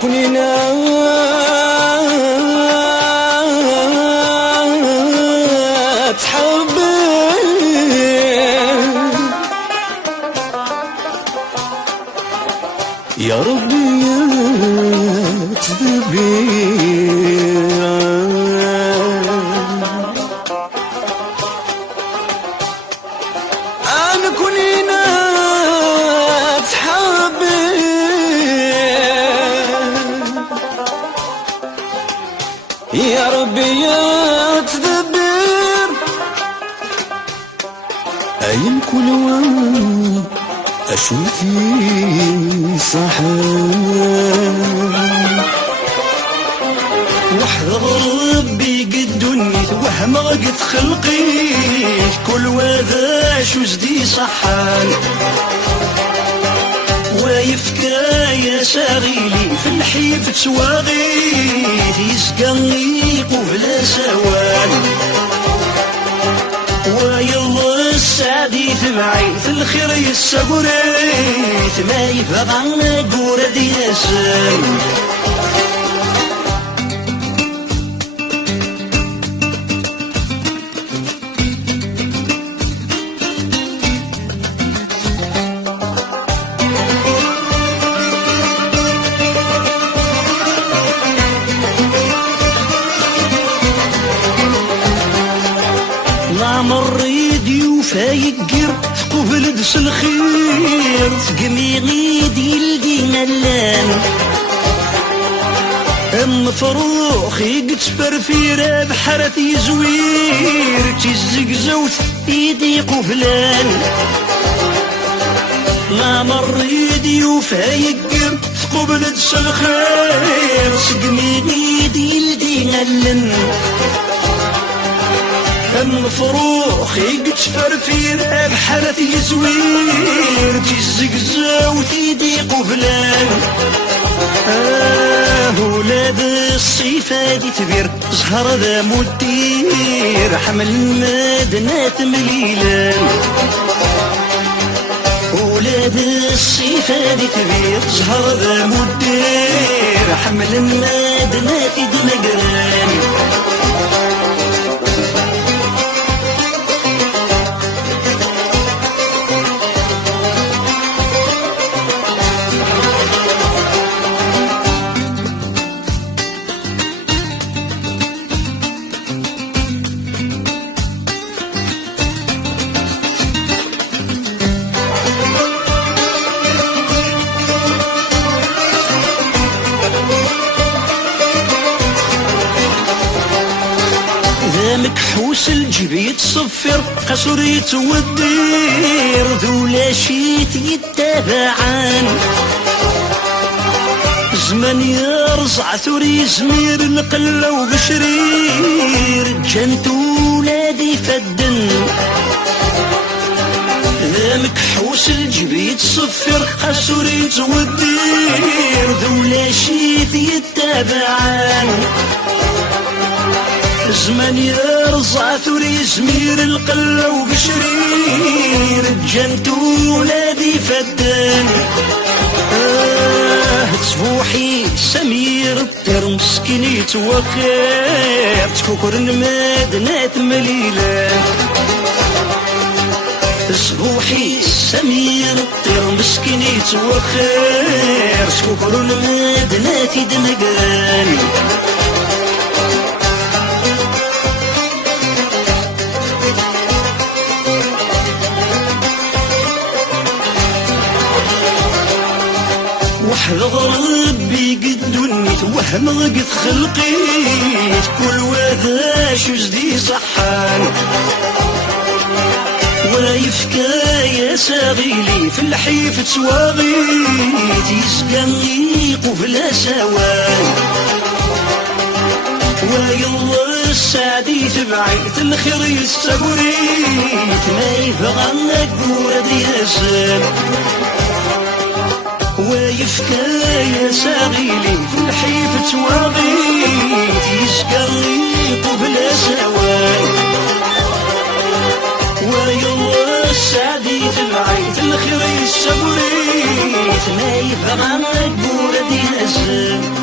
كونينا تحب يا ربي تدبير أنا كونينا تحب يا ربي تدبر أين كل أشوفي صحاب وحد ربي قدني وهم قد خلقي كل وذا شو زدي صحان ويفكا يا شاغيلي في الحيف تسواغي يسقني قبل سوان ويلا السعدي تبعي في الخير يسقريت ما يفغى قورة ياسان مريدي وفايقر قبل دس الخير تقمي غيدي لقينا اللان فروخي قتفر في راب حرثي زوير تزق زوت ايدي قفلان لا مريدي وفايقر قبل دس الخير تقمي غيدي لقينا اللان فروخي قتفر في راب حالتي زوير تزق زاوت ايدي قفلان ولاد الصيفة دي تبير زهر ذا مدير حمل المدنات مليلان ولاد الصيفة دي تبير زهر ذا مدير حمل المدنات دمقران مكحوس الجيب يتصفر قصر يتودير ذولا شيت يتابعان زمن يرزع ثوري زمير القلة وبشرير جنت ولادي فدن ذا مكحوس الجيب يتصفر قصر يتودير ذولا شيت يتابعان زمن يرزع ثوري زمير القلة وبشرير جنت ولادي فدان تصبوحي سمير الطير مسكين يتوخير تفكر المدنات مليلان صبوحي سمير الطير مسكين يتوخير تفكر المدنات دمقان وحد ربي قدني وهم قد خلقيت كل وذا شو زدي صحان ولا يفكا يا ساغيلي في الحيف تسواغيت يسقني قبل سوان ويلا السعدي تبعيت الخير يستقريت ما يفغى قورة ياسان ويفكا يا ساغيلي في الحيف تواغيت يسقني قبل سوان ويلا السعدي تبعيت الخير يستقريت ما يفغى قورة ياسان الزين